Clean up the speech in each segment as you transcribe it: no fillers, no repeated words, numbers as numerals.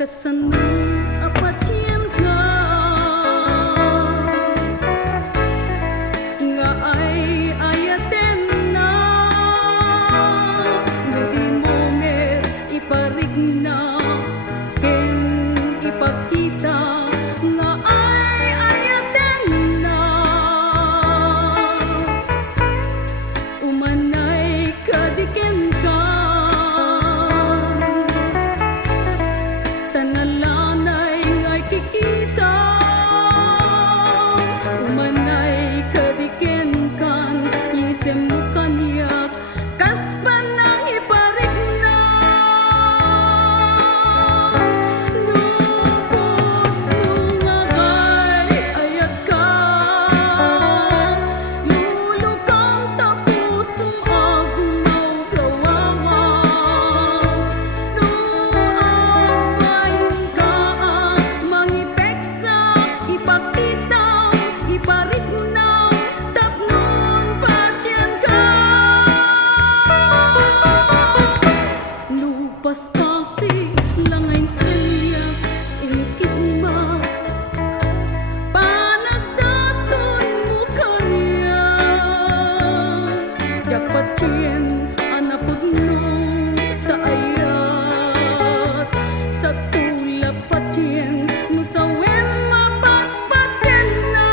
Kesenang apa cinta nga ay ayatena ngadi monger iparigna ken ipakita nga ay ayatena umanay kadiken ka tanalanay ngay kikita umanay kadiken kan isem mo kanyak kaspan ng iparik na lupot ngagay ayat ka lulukang tapos agumaw kawawa Paspasi langay selyas ingkit ma panagdaton mo kanya dapat cien anak pudno taayat sa tulap patien musawem mapatpaten na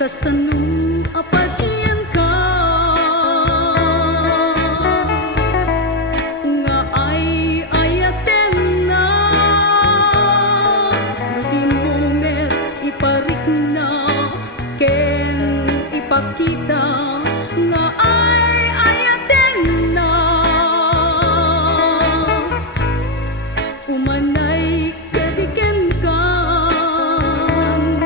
Kesenung apa cian ka nga ay ayatena lugimunger iparikna ken ipakita nga ay ayatena umanay kadiken kan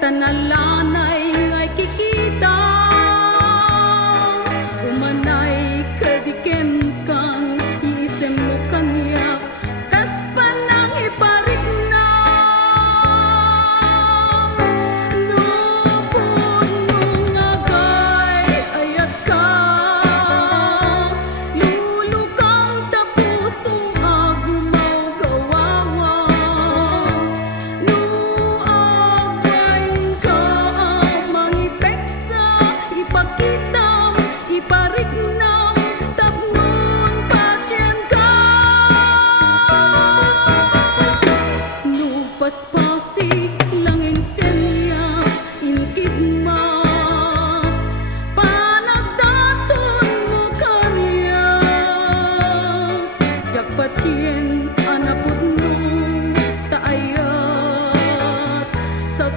tanalanay ngay kikita umanay kadiken kan isem mo kanyak kaspan ng iparik na lupot ngagay ayat ka lulukang tapos agumaw kawawa paspasi langin selyas ingkit ma panagdaton mo kanya dapat cien anak pudno taayat sa